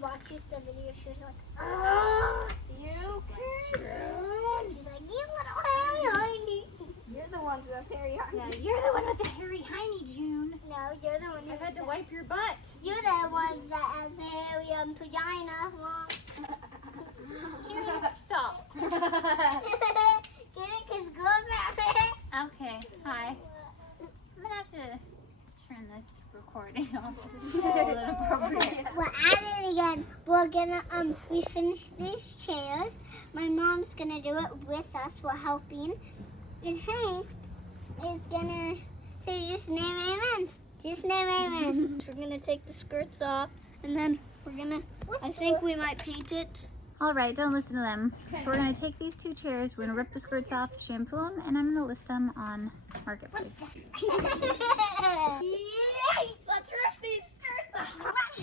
watches the video, she was like, oh, you She's like, you little hairy hiney. You're the ones with hairy hiney. Yeah, you're the one with the hairy hiney, June. No, you're the one who I've had to wipe your butt. You're the one that has hairy vagina. June, stop. Get it? Because girls have hair. Okay, hi. I'm gonna have to turn this recording off. It's a little inappropriate. We'll add it again. We're gonna we finished these chairs. My mom's gonna do it with us. We're helping. And Hank is gonna say just name amen. Just name amen. We're gonna take the skirts off and then we're gonna I think we might paint it. All right, don't listen to them. So we're gonna take these two chairs, we're gonna rip the skirts off, shampoo them, and I'm gonna list them on Marketplace. Let's rip these skirts off.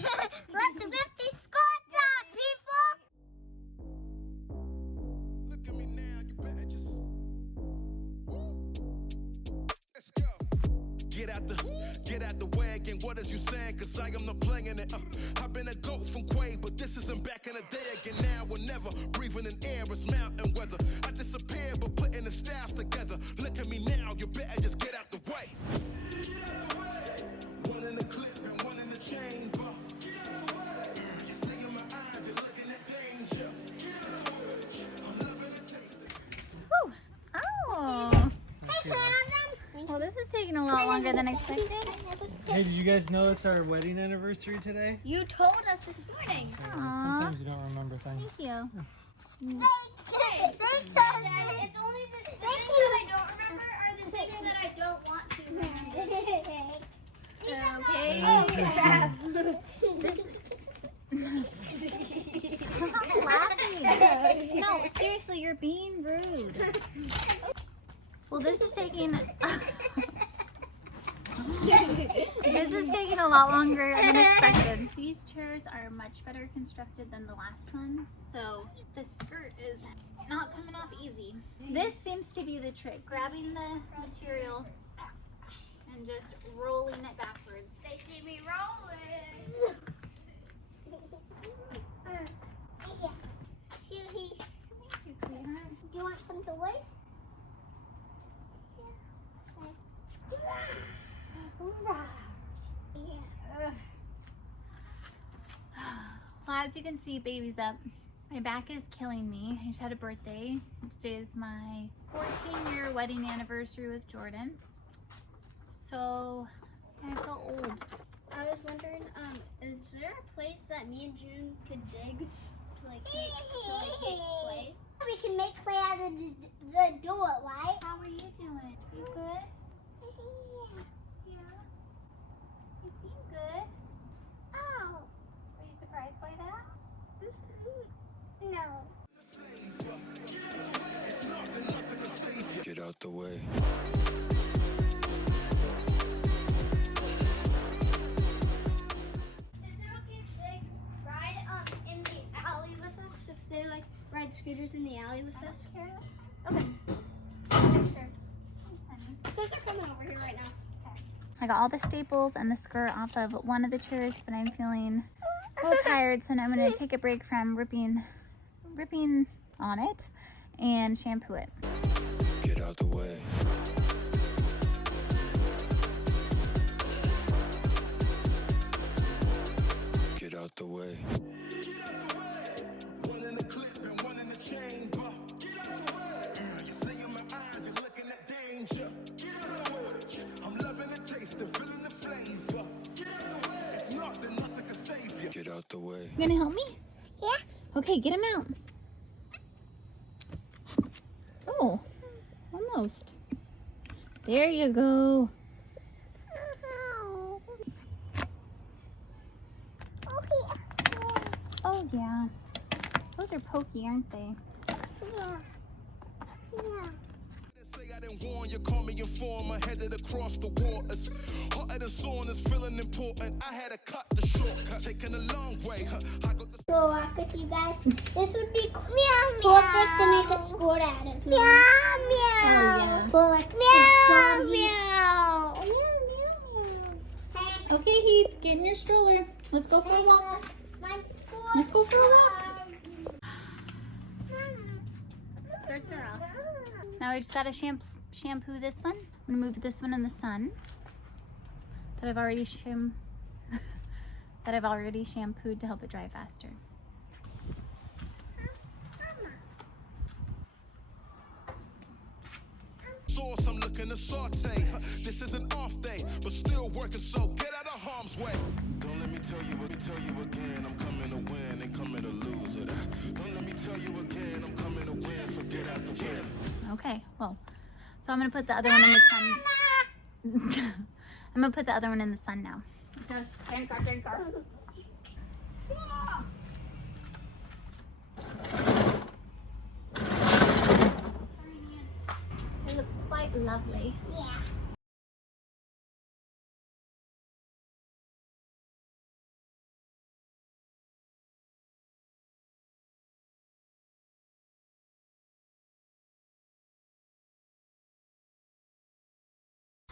Let's rip these skirts off, people. Look at me now, you better just. Let's go. Get out the way again. What is you saying? Cause I am not playing it. I've been a goat from Quay, but this isn't back in the day again. Now or never. Breathing in air is mountain weather. I disappear, but putting the styles together. Look at me now, you better just get out the way. One in the clip and one in the chamber. You see in my eyes, you're looking at danger. I'm loving the taste. Whew. Oh. Well, this is taking a lot longer than expected. Hey, did you guys know it's our wedding anniversary today? You told us this morning. Aw. Sometimes you don't remember things. Thank you. It's only the things that I don't remember are the things that I don't want to remember. Okay. Stop laughing. No, seriously, you're being rude. Well, this is taking a lot longer than expected. These chairs are much better constructed than the last ones, so the skirt is not coming off easy. This seems to be the trick, grabbing the material and just rolling it backwards. They see me rolling. Cuties. Thank you, sweetheart. Do you want some toys? Well, as you can see, baby's up. My back is killing me. I just had a birthday. Today is my 14-year wedding anniversary with Jordan. So I feel old. I was wondering, is there a place that me and June could dig to make clay? We can make clay out of the door, right? How are you doing? You good? Yeah. You seem good. Oh, Are you surprised by that? no. Get out the way. Is it okay if they ride in the alley with us? If they like ride scooters in the alley with us? Carol? Okay. Sure. Thanks, honey. Because they're coming over here right now. I got all the staples and the skirt off of one of the chairs, but I'm feeling a little tired, so now I'm going to take a break from ripping on it and shampoo it. Get out the way. Get out the way. One in the clip and one in the chamber. You see in my eyes, you're looking at danger. I'm loving the taste and feeling the flavor. If not, then nothing can save you. Get out the way. You gonna help me? Yeah. Okay, get him out. Oh, almost. There you go. Oh yeah. Those are pokey, aren't they? Yeah. Yeah. Say I didn't warn you, call me inform. I headed across the waters. Hotter than saunas, feeling important. I had to cut the shortcut, taking a long way. I got the Go walk with you guys. This would be perfect to make a skirt out of. Meow meow. Oh yeah. For like meow meow. Hey, Okay, Heath, get in your stroller. Let's go for a walk. my skirt. Let's go for a walk. Skirts are off. Now we just gotta shampoo this one. I'm gonna move this one in the sun that I've already shampooed to help it dry faster. Sauce, I'm looking to saute. This is an off day, but still working, so get out of harm's way. Don't let me tell you again, I'm coming to win and coming to lose it. Don't let me tell you again, I'm coming to win, so get out the way. Okay, well, so I'm gonna put the other one in the sun. I'm gonna put the other one in the sun now. They look quite lovely. Yeah.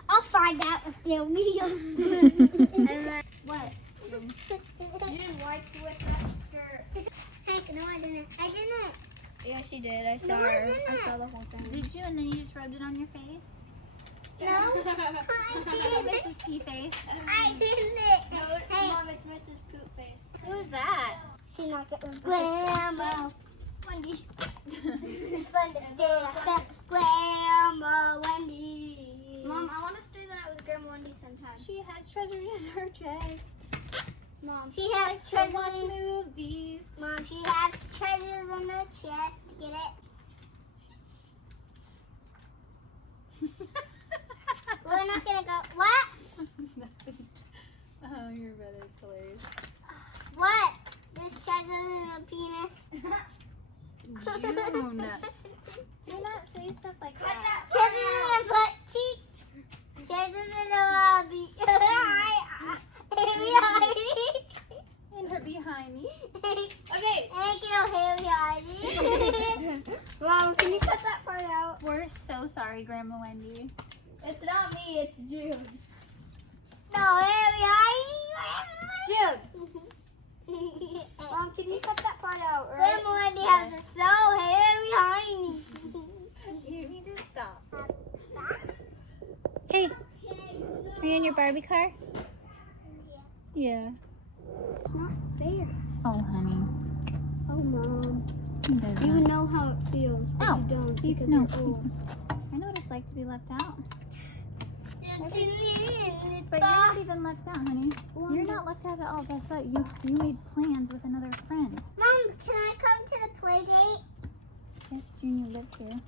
I'll find out if they're real. And then what? You didn't wipe with that skirt. Hank, no, I didn't. I didn't. Yeah, she did. I saw her. I saw the whole thing. Did you? And then you just rubbed it on your face? No, I didn't. Mrs. P face. I didn't. No, Hey, Mom, it's Mrs. Poop Face. Who's that? she's not getting Grandma Wendy. It's fun to stay at the Grandma Wendy. Mom, I want to stay the night with Grandma Wendy sometime. She has treasures in her chest. Mom, She has To watch treasures. movies. Mom, she has treasures in her chest. Get it? We're not gonna go. What? Oh, your brother's hilarious. What? There's treasures in her penis. June. Do not say stuff like that. Treasures in her butt cheeks. Treasures in her And her behind me. okay. Thank you, Harry. Mom, can you cut that part out? We're so sorry, Grandma Wendy. It's not me, it's June. No, Harry. June. Mom, can you cut that part out, right? Grandma Wendy has a so hairy hiney. You need to stop. Hey, are you in your Barbie car? Yeah. It's not fair. Oh, honey. Oh, Mom. He does You not. know how it feels, but Oh, you don't he's because no. you're old. I know what it's like to be left out. It's But you're not even left out, honey. You're not left out at all. Guess what? You made plans with another friend. Mom, can I come to the play date? Yes, Junior lives here.